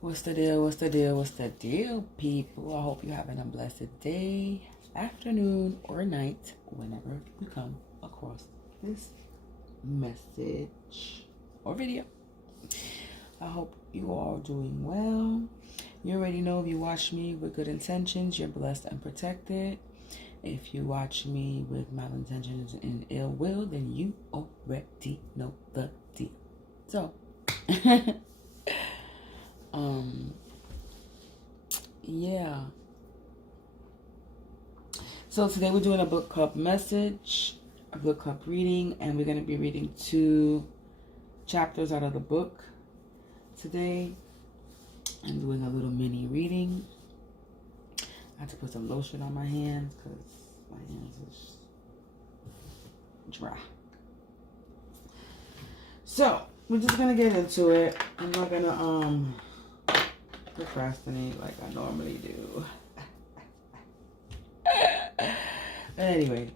What's the deal? What's the deal? What's the deal, people? I hope you're having a blessed day, afternoon, or night whenever you come across this message or video. I hope you all doing well. You already know if you watch me with good intentions, you're blessed and protected. If you watch me with malintentions and ill will, then you already know the deal. So, yeah. So today we're doing a book club message, a book club reading, and we're going to be reading 2 chapters out of the book today. I'm doing a little mini reading. I had to put some lotion on my hands because my hands is dry. So we're just gonna get into it. I'm not gonna procrastinate like I normally do. Anyway,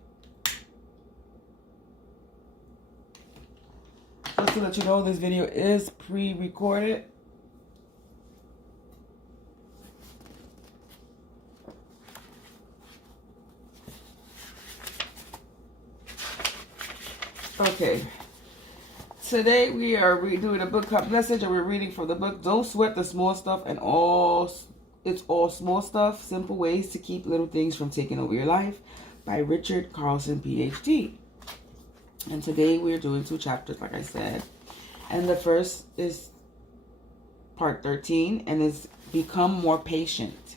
just to let you know, this video is pre-recorded. Okay, today we are doing a book club message, and we're reading from the book Don't Sweat the Small Stuff, and it's all small stuff, simple ways to keep little things from taking over your life, by Richard Carlson, PhD. And today we're doing 2 chapters, like I said, and the first is part 13, and it's Become More Patient.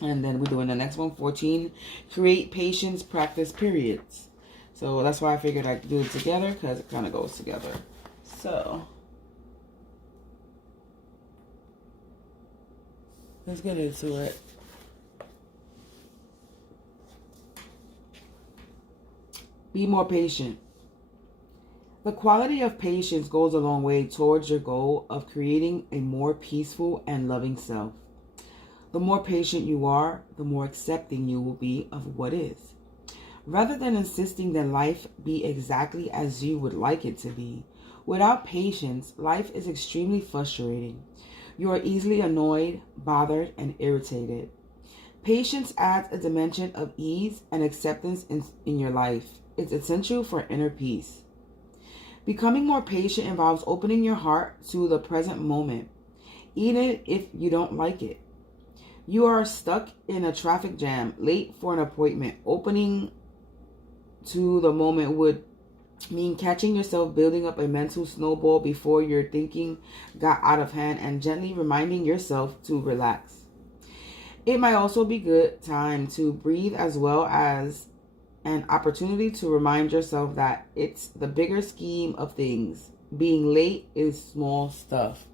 And then we're doing the next one, 14, Create Patience Practice Periods. So that's why I figured I'd do it together, because it kind of goes together. So let's get into it. Be more patient. The quality of patience goes a long way towards your goal of creating a more peaceful and loving self. The more patient you are, the more accepting you will be of what is. Rather than insisting that life be exactly as you would like it to be, without patience, life is extremely frustrating. You are easily annoyed, bothered, and irritated. Patience adds a dimension of ease and acceptance in your life. It's essential for inner peace. Becoming more patient involves opening your heart to the present moment, even if you don't like it. You are stuck in a traffic jam, late for an appointment. Opening to the moment would mean catching yourself building up a mental snowball before your thinking got out of hand and gently reminding yourself to relax. It might also be good time to breathe, as well as an opportunity to remind yourself that it's the bigger scheme of things. Being late is small stuff.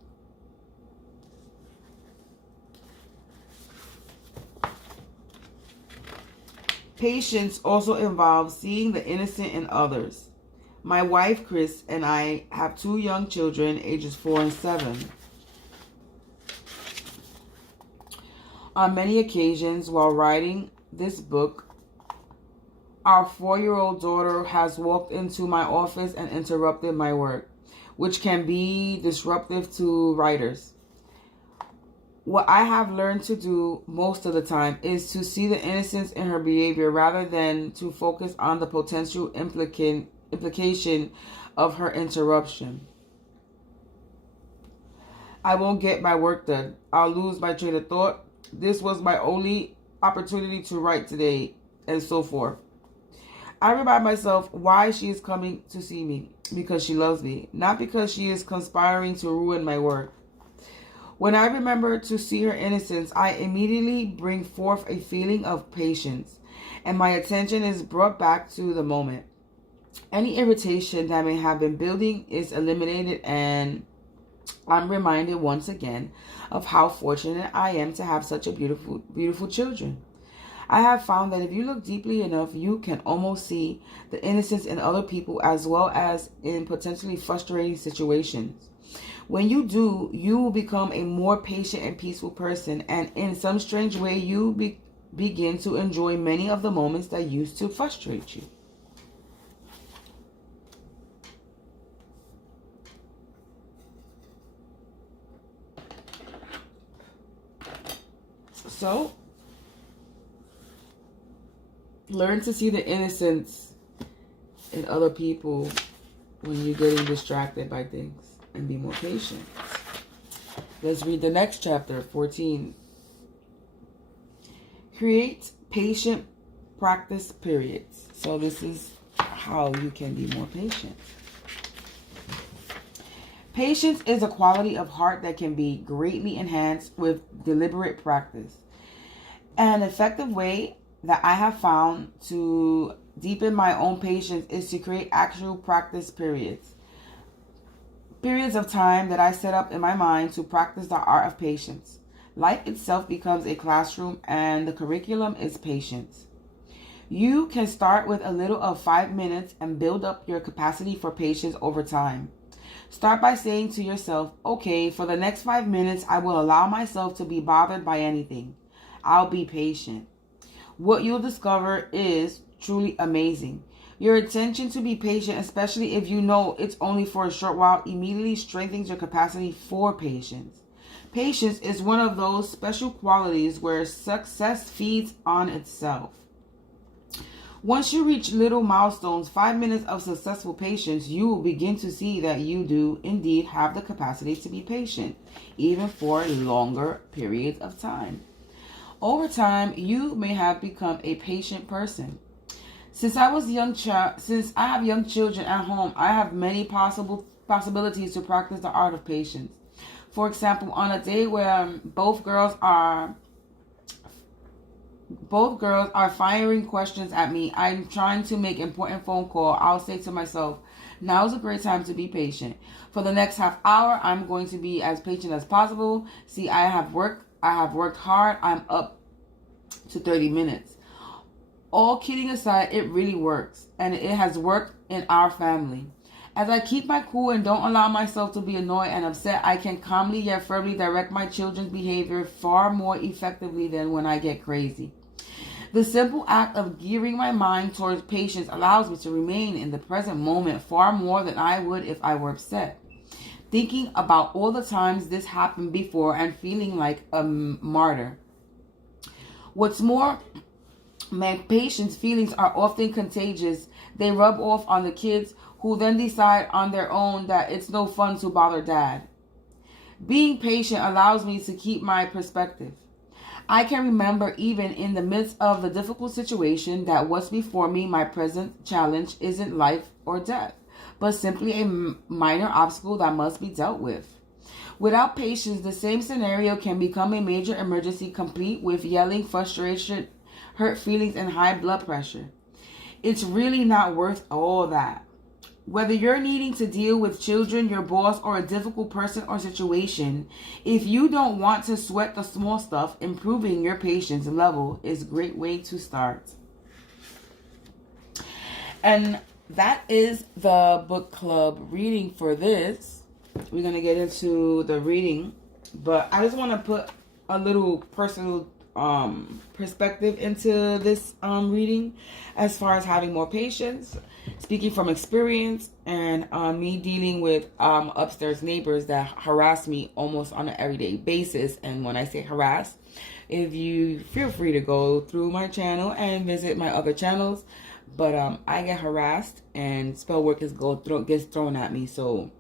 Patience also involves seeing the innocent in others. My wife, Chris, and I have 2 young children, ages 4 and 7. On many occasions, while writing this book, our 4-year-old daughter has walked into my office and interrupted my work, which can be disruptive to writers. What I have learned to do most of the time is to see the innocence in her behavior rather than to focus on the potential implication of her interruption. I won't get my work done. I'll lose my train of thought. This was my only opportunity to write today, and so forth. I remind myself why she is coming to see me. Because she loves me, not because she is conspiring to ruin my work. When I remember to see her innocence, I immediately bring forth a feeling of patience, and my attention is brought back to the moment. Any irritation that may have been building is eliminated, and I'm reminded once again of how fortunate I am to have such a beautiful, beautiful children. I have found that if you look deeply enough, you can almost see the innocence in other people as well as in potentially frustrating situations. When you do, you will become a more patient and peaceful person, and in some strange way, you begin to enjoy many of the moments that used to frustrate you. So, learn to see the innocence in other people when you're getting distracted by things, and be more patient. Let's read the next chapter, 14. Create patient practice periods. So this is how you can be more patient. Patience is a quality of heart that can be greatly enhanced with deliberate practice. An effective way that I have found to deepen my own patience is to create actual practice periods. Periods of time that I set up in my mind to practice the art of patience. Life itself becomes a classroom, and the curriculum is patience. You can start with a little of 5 minutes and build up your capacity for patience over time. Start by saying to yourself, okay, for the next 5 minutes, I will allow myself to be bothered by anything. I'll be patient. What you'll discover is truly amazing. Your intention to be patient, especially if you know it's only for a short while, immediately strengthens your capacity for patience. Patience is one of those special qualities where success feeds on itself. Once you reach little milestones, 5 minutes of successful patience, you will begin to see that you do indeed have the capacity to be patient, even for longer periods of time. Over time, you may have become a patient person. Since I have young children at home, I have many possibilities to practice the art of patience. For example, on a day where both girls are firing questions at me, I'm trying to make important phone call, I'll say to myself, now's a great time to be patient. For the next half hour, I'm going to be as patient as possible. See, I have worked hard. I'm up to 30 minutes. All kidding aside, it really works, and it has worked in our family. As I keep my cool and don't allow myself to be annoyed and upset, I can calmly yet firmly direct my children's behavior far more effectively than when I get crazy. The simple act of gearing my mind towards patience allows me to remain in the present moment far more than I would if I were upset. Thinking about all the times this happened before and feeling like a martyr. What's more, my patience feelings are often contagious. They rub off on the kids, who then decide on their own that it's no fun to bother dad. Being patient allows me to keep my perspective. I can remember, even in the midst of the difficult situation, that what's before me, my present challenge, isn't life or death, but simply a minor obstacle that must be dealt with. Without patience, the same scenario can become a major emergency, complete with yelling, frustration, hurt feelings, and high blood pressure. It's really not worth all that. Whether you're needing to deal with children, your boss, or a difficult person or situation, if you don't want to sweat the small stuff, improving your patience level is a great way to start. And that is the book club reading for this. We're going to get into the reading, but I just want to put a little personal perspective into this reading as far as having more patience, speaking from experience, and me dealing with upstairs neighbors that harass me almost on an everyday basis. And when I say harass, if you feel free to go through my channel and visit my other channels, but I get harassed and spell work gets thrown at me. So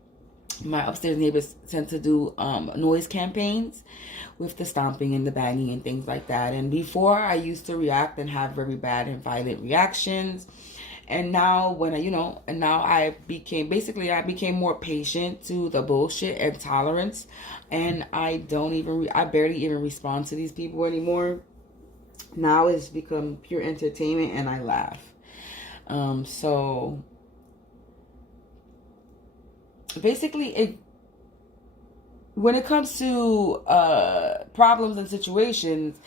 my upstairs neighbors tend to do noise campaigns with the stomping and the banging and things like that. And before, I used to react and have very bad and violent reactions. And now I became more patient to the bullshit and tolerance. And I barely even respond to these people anymore. Now it's become pure entertainment and I laugh. So basically, when it comes to problems and situations,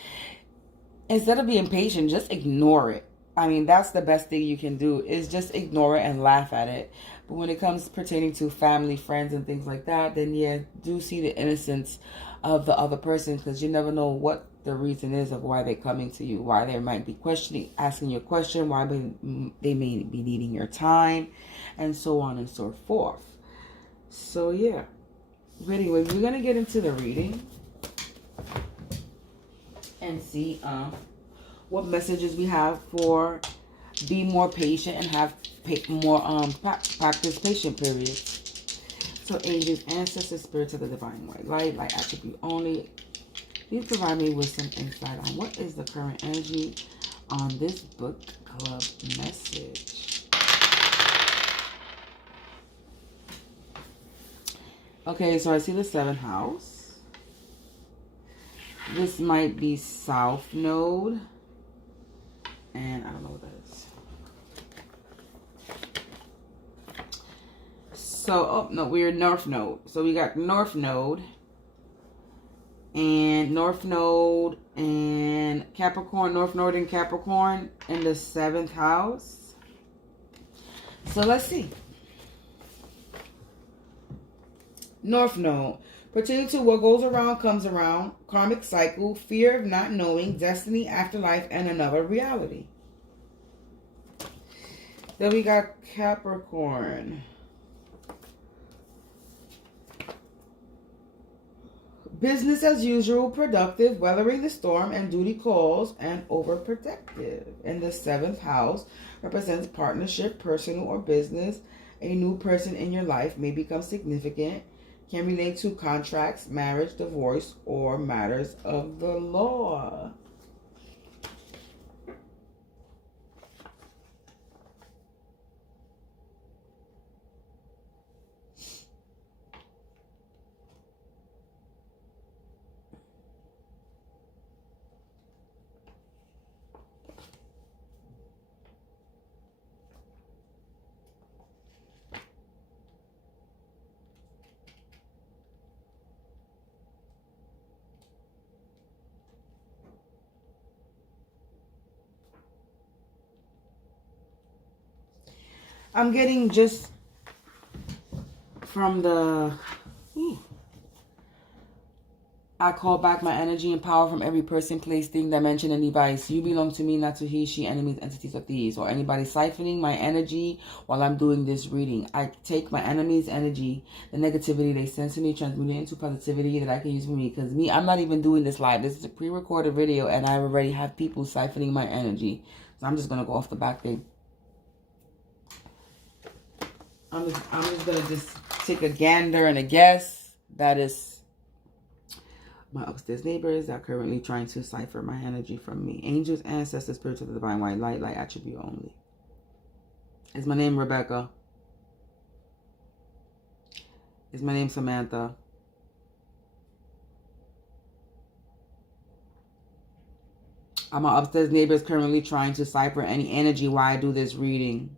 instead of being patient, just ignore it. I mean, that's the best thing you can do, is just ignore it and laugh at it. But when it comes pertaining to family, friends, and things like that, then yeah, do see the innocence of the other person, because you never know what the reason is of why they're coming to you, why they might be asking you a question, why they may be needing your time, and so on and so forth. So yeah. But anyway, we're going to get into the reading. and see what messages we have for be more patient and have more practice patient periods. So angels, ancestors, spirits of the divine white light attribute only. Please provide me with some insight on what is the current energy on this book club message. Okay, so I see the 7th house. This might be South Node. And I don't know what that is. So, oh, no, we're North Node. So we got North Node. And North Node and Capricorn. North Node and Capricorn in the 7th house. So let's see. North Node. Pertaining to what goes around comes around. Karmic cycle. Fear of not knowing. Destiny, afterlife, and another reality. Then we got Capricorn. Business as usual, productive, weathering the storm, and duty calls, and overprotective. In the 7th house represents partnership, personal or business. A new person in your life may become significant. Can relate to contracts, marriage, divorce, or matters of the law. I'm getting just from the... I call back my energy and power from every person, place, thing, dimension, and device. You belong to me, not to he, she, enemies, entities, or thieves, or anybody siphoning my energy while I'm doing this reading. I take my enemy's energy, the negativity they send to me, transmute it into positivity that I can use for me. Because me, I'm not even doing this live. This is a pre-recorded video, and I already have people siphoning my energy. So I'm just going to go off the back thing. I'm just going to just take a gander and a guess. That is my upstairs neighbors that are currently trying to cipher my energy from me. Angels, ancestors, spirits of the divine white light attribute only. Is my name Rebecca? Is my name Samantha? Are my upstairs neighbors currently trying to cipher any energy while I do this reading?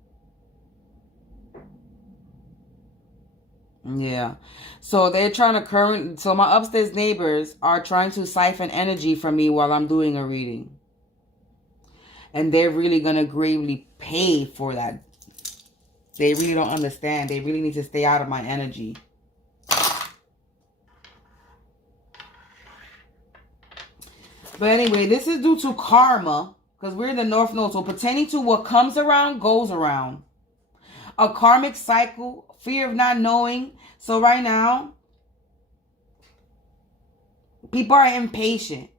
Yeah. So they're trying to so my upstairs neighbors are trying to siphon energy from me while I'm doing a reading. And they're really going to gravely pay for that. They really don't understand. They really need to stay out of my energy. But anyway, this is due to karma. Because we're in the North Node. So pertaining to what comes around, goes around. A karmic cycle. Fear of not knowing. So right now, people are impatient.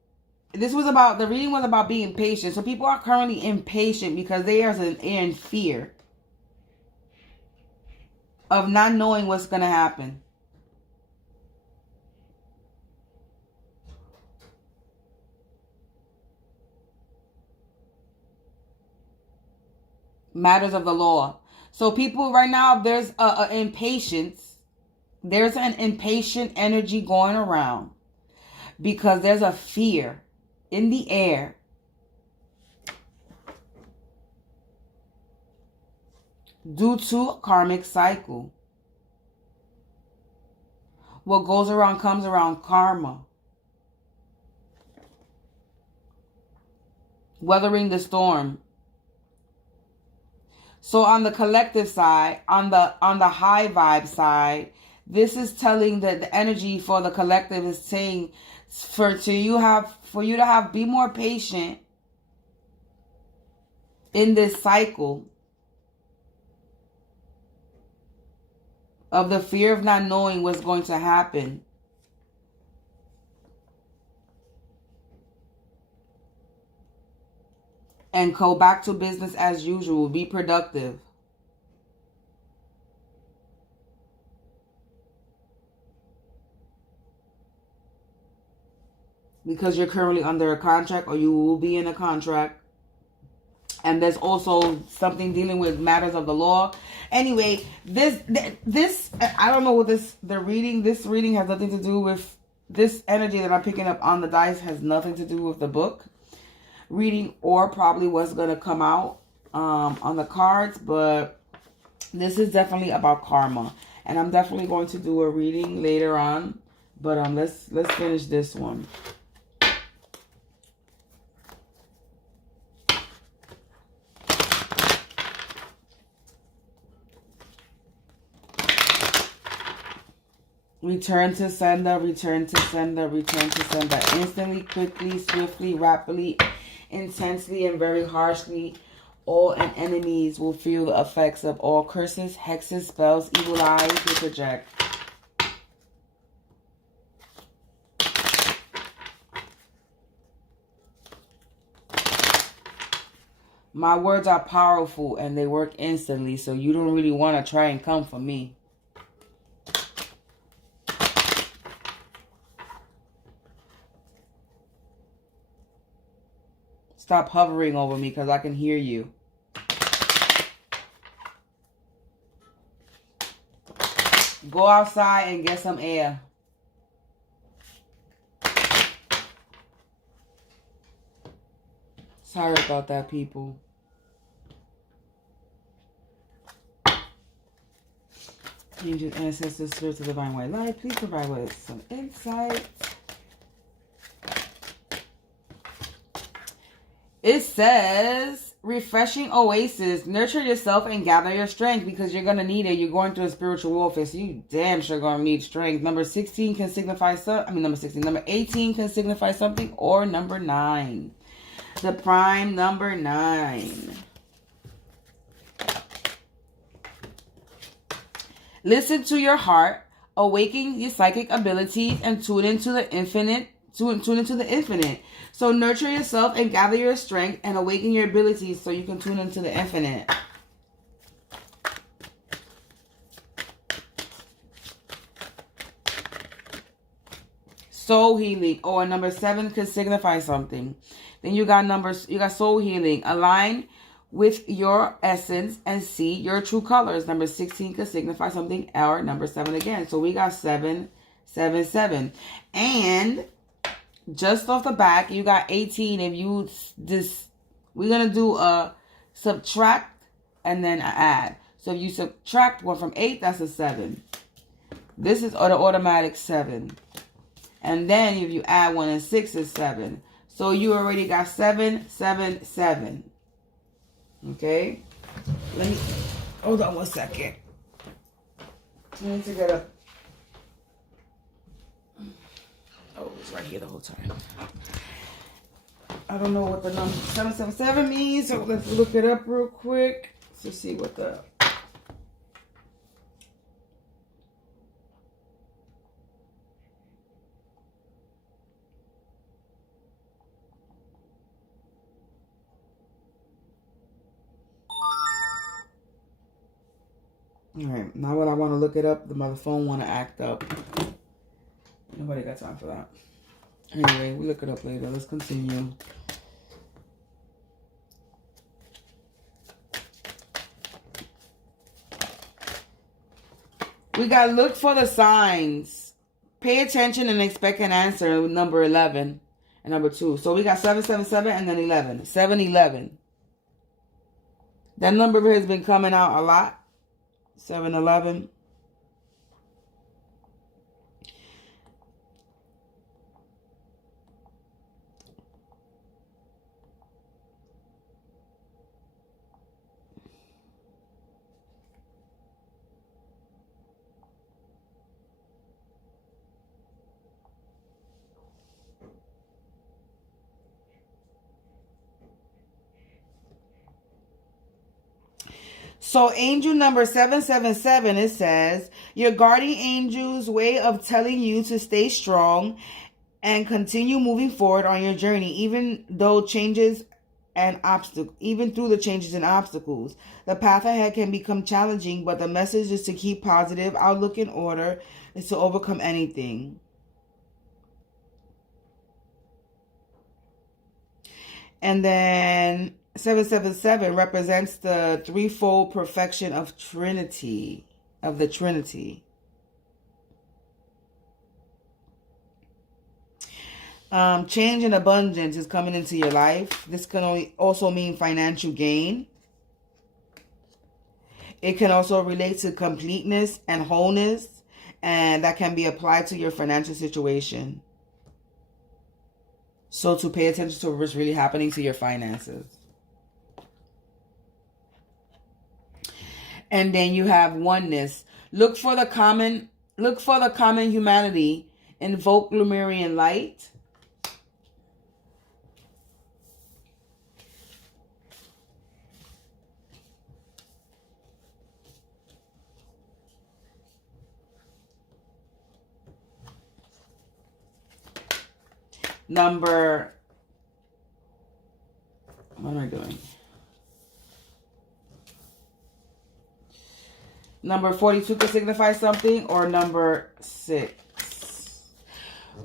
The reading was about being patient. So people are currently impatient because they are in fear of not knowing what's going to happen. Matters of the law. So people right now, there's a impatience. There's an impatient energy going around because there's a fear in the air due to a karmic cycle. What goes around comes around, karma. Weathering the storm. So on the collective side, on the high vibe side, this is telling that the energy for the collective is saying be more patient in this cycle of the fear of not knowing what's going to happen. and go back to business as usual. Be productive. Because you're currently under a contract, or you will be in a contract. And there's also something dealing with matters of the law. Anyway, this I don't know what this reading has nothing to do with this energy that I'm picking up on the dice, has nothing to do with the book reading, or probably what's going to come out on the cards. But this is definitely about karma, and I'm definitely going to do a reading later on. But let's finish this one. Return to sender, return to sender, return to sender. Instantly, quickly, swiftly, rapidly, intensely, and very harshly. All and enemies will feel the effects of all curses, hexes, spells, evil eyes they project. My words are powerful and they work instantly, so you don't really want to try and come for me. Stop hovering over me because I can hear you. Go outside and get some air. Sorry about that, people. Angels, ancestors, spirits of divine white light, please provide with some insight. It says, refreshing oasis, nurture yourself and gather your strength, because you're going to need it. You're going through a spiritual warfare, so you damn sure going to need strength. Number 16 can signify number 18 can signify something, or number 9. The prime number 9. Listen to your heart, awaken your psychic abilities, and tune into the infinite. Tune into the infinite. So nurture yourself and gather your strength and awaken your abilities so you can tune into the infinite. Soul healing. Oh, and number 7 could signify something. Then you got soul healing. Align with your essence and see your true colors. Number 16 could signify something, or number 7 again. So we got 7, 7, 7. And just off the back, you got 18. If you we're going to do a subtract and then an add. So if you subtract 1 from 8, that's a 7. This is the automatic 7. And then if you add 1 and 6 is 7. So you already got 7, 7, 7. Okay? Let me, hold on 1 second. I need to get up. Oh, it's right here the whole time. I don't know what the number 777 means, so let's look it up real quick to see what the... Alright, now when I want to look it up, my phone want to act up. Nobody got time for that. Anyway, we'll look it up later. Let's continue. We got look for the signs. Pay attention and expect an answer with number 11 and number 2. So we got 777 and then 11. 711. That number has been coming out a lot. 711. So angel number 777, it says, your guardian angel's way of telling you to stay strong and continue moving forward on your journey, even though changes and obstacles, even through the changes and obstacles. The path ahead can become challenging, but the message is to keep positive outlook in order is to overcome anything. And then 777 represents the threefold perfection of Trinity, of the Trinity. Change and abundance is coming into your life. This can also mean financial gain. It can also relate to completeness and wholeness, and that can be applied to your financial situation. So to pay attention to what's really happening to your finances. And then you have oneness. Look for the common humanity. Invoke Lemurian light. What am I doing? Number 42 could signify something, or number 6.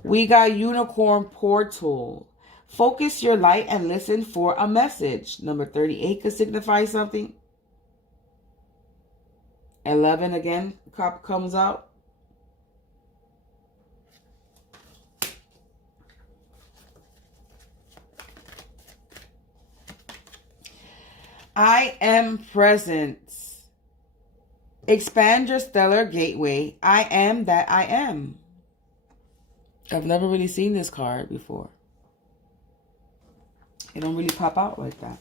We got unicorn portal. Focus your light and listen for a message. Number 38 could signify something. 11 again comes out. I am presence. Expand your stellar gateway. I am that I am. I've never really seen this card before. It don't really pop out like that.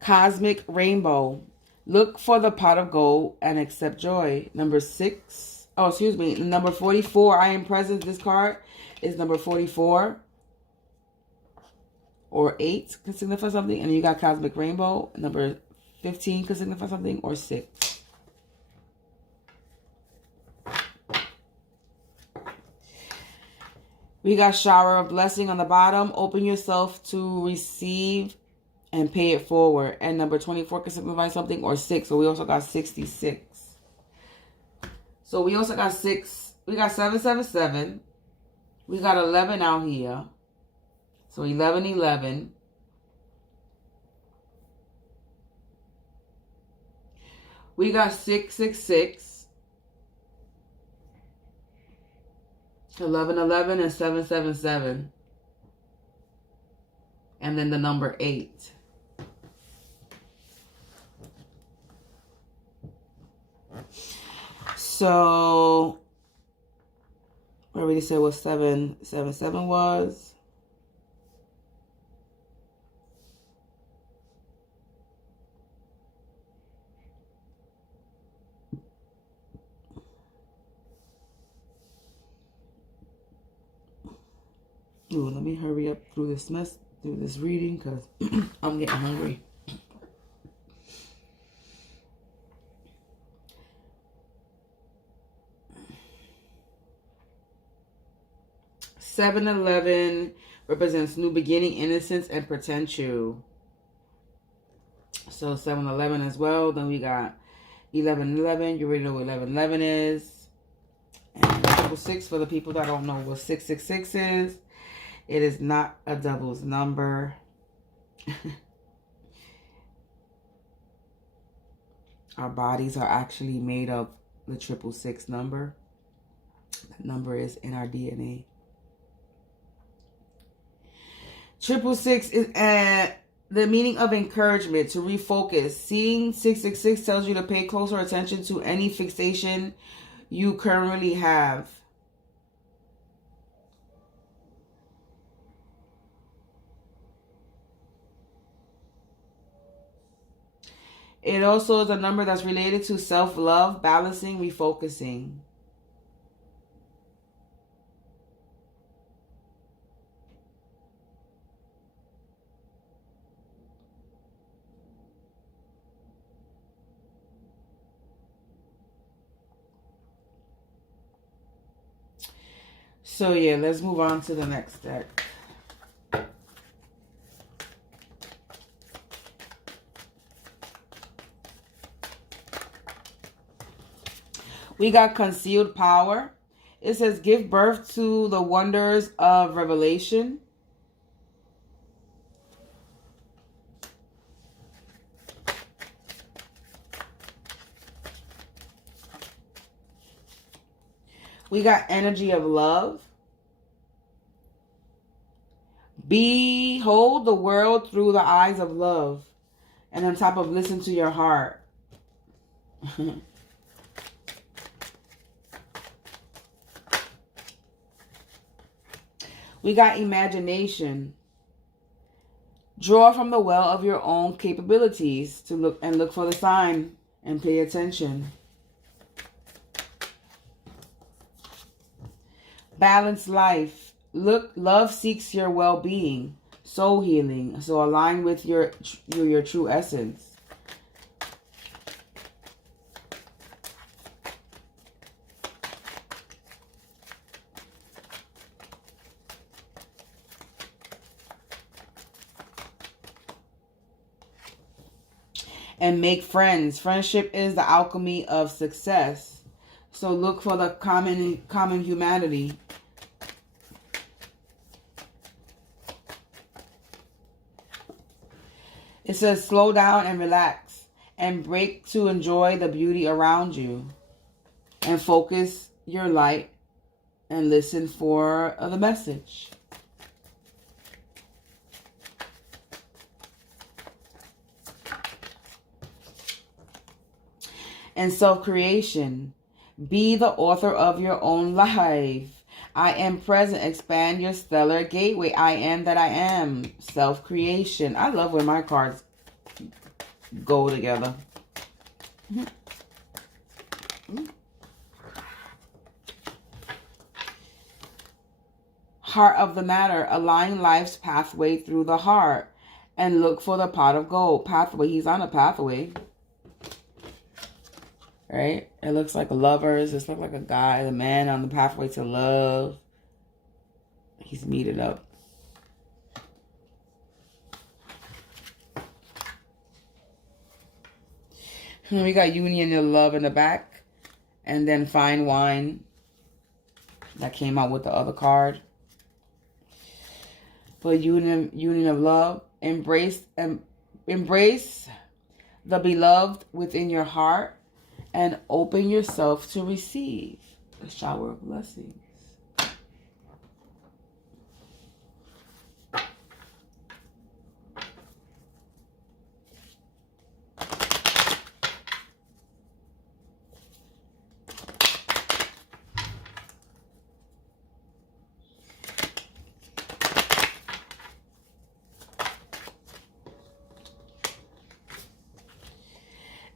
Cosmic rainbow. Look for the pot of gold and accept joy. Number 6. Oh, excuse me. Number 44. I am present. This card is number 44. Or 8 can signify something. And you got cosmic rainbow. Number 15 can signify something. Or 6. We got shower of blessing on the bottom. Open yourself to receive and pay it forward. And number 24 can signify something, or 6. So we also got 66. So we also got 6. We got 777. We got 11 out here. So 11, 11. We got 666. 11, 11, and 777. And then the number 8. So, I already said what 777 was. Ooh, let me hurry up through this reading, because I'm getting hungry. (711) represents new beginning, innocence, and potential. So 711 as well. Then we got 1111. You already know what 1111 is. And 6 for the people that don't know what 666 is. It is not a doubles number. Our bodies are actually made of the 666 number. That number is in our DNA. 666 is the meaning of encouragement, to refocus. Seeing 666 tells you to pay closer attention to any fixation you currently have. It also is a number that's related to self-love, balancing, refocusing. So yeah, let's move on to the next deck. We got concealed power. It says give birth to the wonders of revelation. We got energy of love. Behold the world through the eyes of love. And on top of listen to your heart. We got imagination. Draw from the well of your own capabilities to look for the sign and pay attention. Balanced life. Love seeks your well-being, soul healing. So align with your true essence. And make friends. Friendship is the alchemy of success. So look for the common humanity. It says slow down and relax and break to enjoy the beauty around you. And focus your light and listen for the message. And self-creation. Be the author of your own life. I am present. Expand your stellar gateway. I am that I am. Self-creation. I love when my cards go together. Heart of the matter. Align life's pathway through the heart. And look for the pot of gold. Pathway. He's on a pathway. Right? It looks like lovers. It looks like a guy, the man on the pathway to love. He's meeting up. We got union and love in the back. And then fine wine. That came out with the other card. For union of love. Embrace the beloved within your heart. And open yourself to receive a shower of blessings.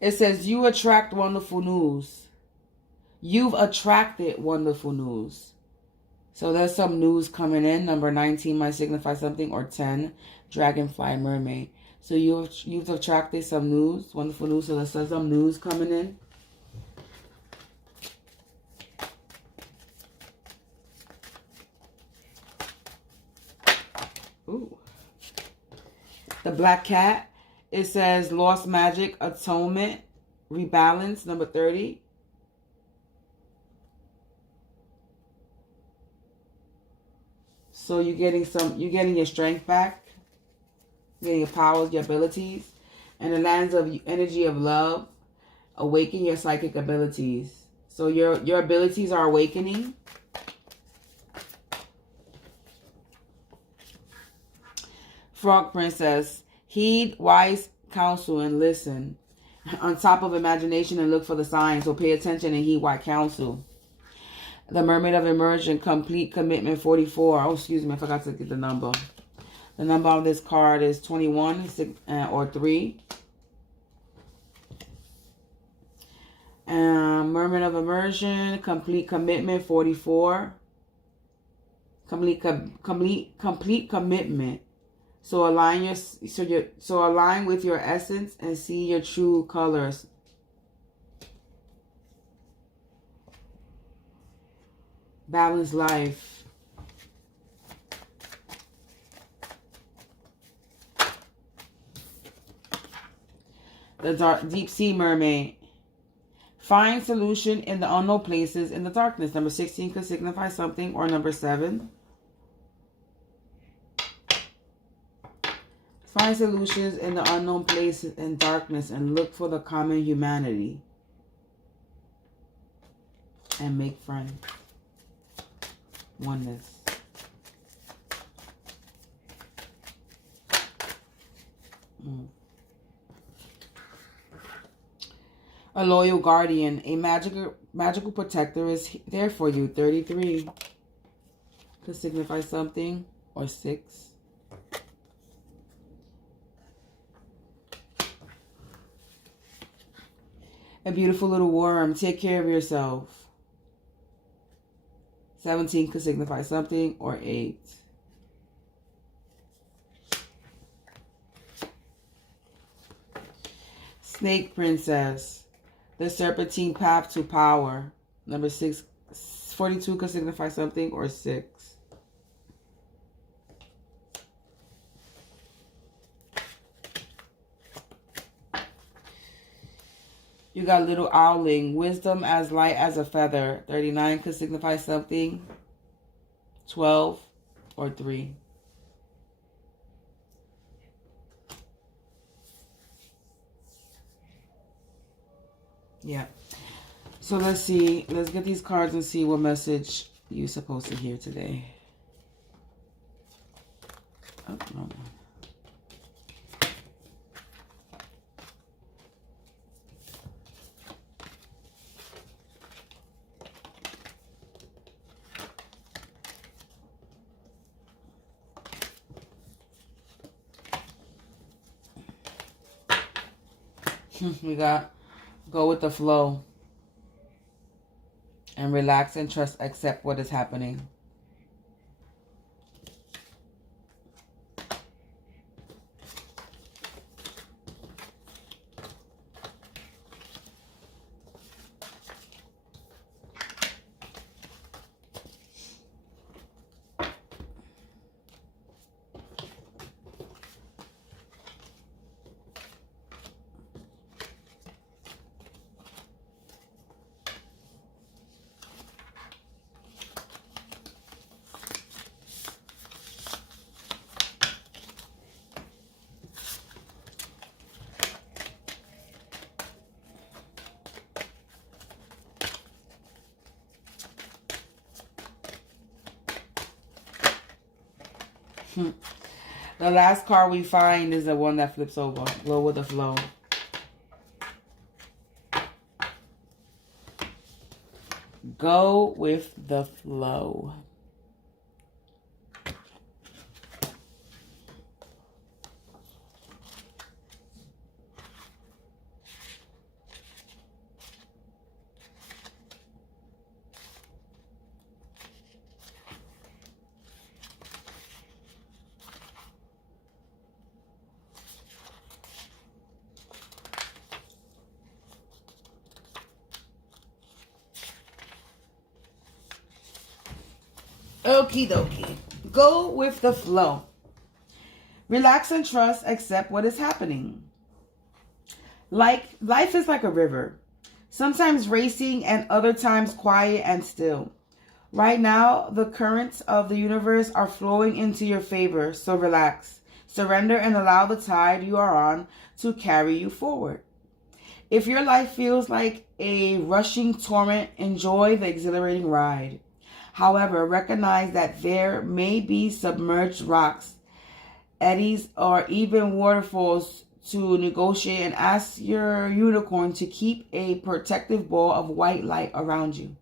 It says, you attract wonderful news. You've attracted wonderful news. So there's some news coming in. Number 19 might signify something. Or 10, dragonfly, mermaid. So you've attracted some news, wonderful news. So there's some news coming in. Ooh. The black cat. It says lost magic, atonement, rebalance, number 30. So you're getting your strength back, getting your powers, your abilities, and the lands of energy of love, awaken your psychic abilities. So your abilities are awakening. Frog princess. Heed wise counsel and listen. On top of imagination and look for the signs. So pay attention and heed wise counsel. The mermaid of immersion. Complete commitment 44. Oh, excuse me. I forgot to get the number. The number on this card is 21 or 3. Mermaid of immersion. Complete commitment 44. Complete commitment. So align with your essence and see your true colors. Balanced life. The deep sea mermaid. Find solution in the unknown places in the darkness. Number 16 could signify something, or number 7. Find solutions in the unknown places in darkness and look for the common humanity. And make friends. Oneness. A loyal guardian. A magical protector is there for you. 33. Could signify something, or 6. A beautiful little worm. Take care of yourself. 17 could signify something, or 8. Snake princess. The serpentine path to power. Number 6. 42 could signify something, or 6. You got little owling. Wisdom as light as a feather. 39 could signify something. 12 or 3. Yeah. So let's see. Let's get these cards and see what message you're supposed to hear today. Oh, no. We got go with the flow and relax and trust, accept what is happening. The last card we find is the one that flips over. Go with the flow. Go with the flow. Okie dokie. Go with the flow. Relax and trust, accept what is happening. Life is like a river. Sometimes racing and other times quiet and still. Right now, the currents of the universe are flowing into your favor, so relax. Surrender and allow the tide you are on to carry you forward. If your life feels like a rushing torrent, enjoy the exhilarating ride. However, recognize that there may be submerged rocks, eddies, or even waterfalls to negotiate, and ask your unicorn to keep a protective ball of white light around you.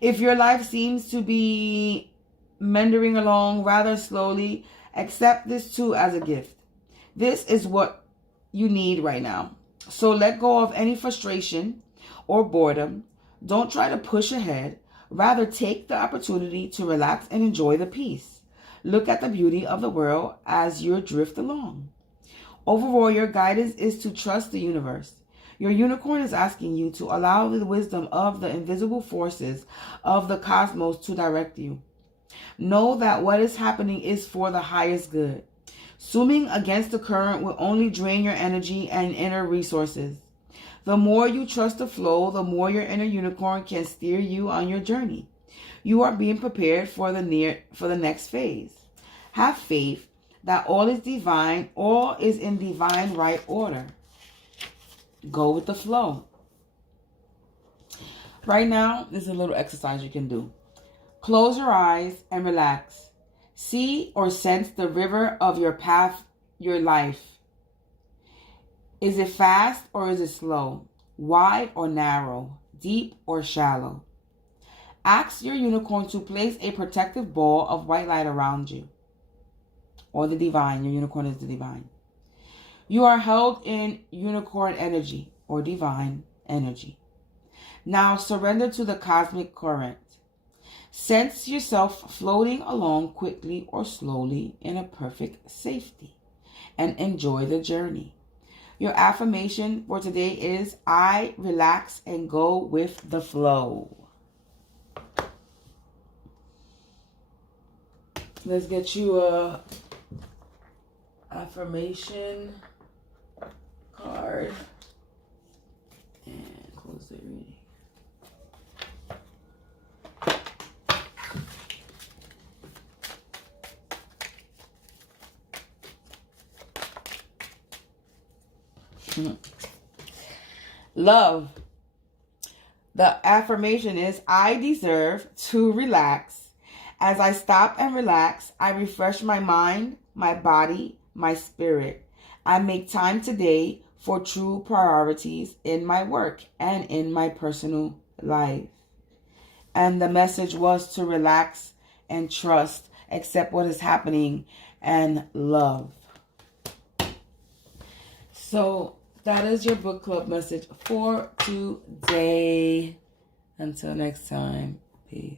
If your life seems to be meandering along rather slowly, accept this too as a gift. This is what you need right now. So let go of any frustration or boredom. Don't try to push ahead. Rather, take the opportunity to relax and enjoy the peace. Look at the beauty of the world as you drift along. Overall, your guidance is to trust the universe. Your unicorn is asking you to allow the wisdom of the invisible forces of the cosmos to direct you. Know that what is happening is for the highest good. Swimming against the current will only drain your energy and inner resources. The more you trust the flow, the more your inner unicorn can steer you on your journey. You are being prepared for the next phase. Have faith that all is divine, all is in divine right order. Go with the flow. Right now, this is a little exercise you can do. Close your eyes and relax. See or sense the river of your path, your life. Is it fast or is it slow? Wide or narrow? Deep or shallow? Ask your unicorn to place a protective ball of white light around you. Or the divine. Your unicorn is the divine. You are held in unicorn energy or divine energy. Now surrender to the cosmic current. Sense yourself floating along quickly or slowly in a perfect safety. And enjoy the journey. Your affirmation for today is, I relax and go with the flow. Let's get you a affirmation card. And close the reading. Love. The affirmation is, I deserve to relax. As I stop and relax, I refresh my mind, my body, my spirit. I make time today for true priorities in my work and in my personal life. And the message was to relax and trust, accept what is happening, and love. So that is your book club message for today. Until next time, peace.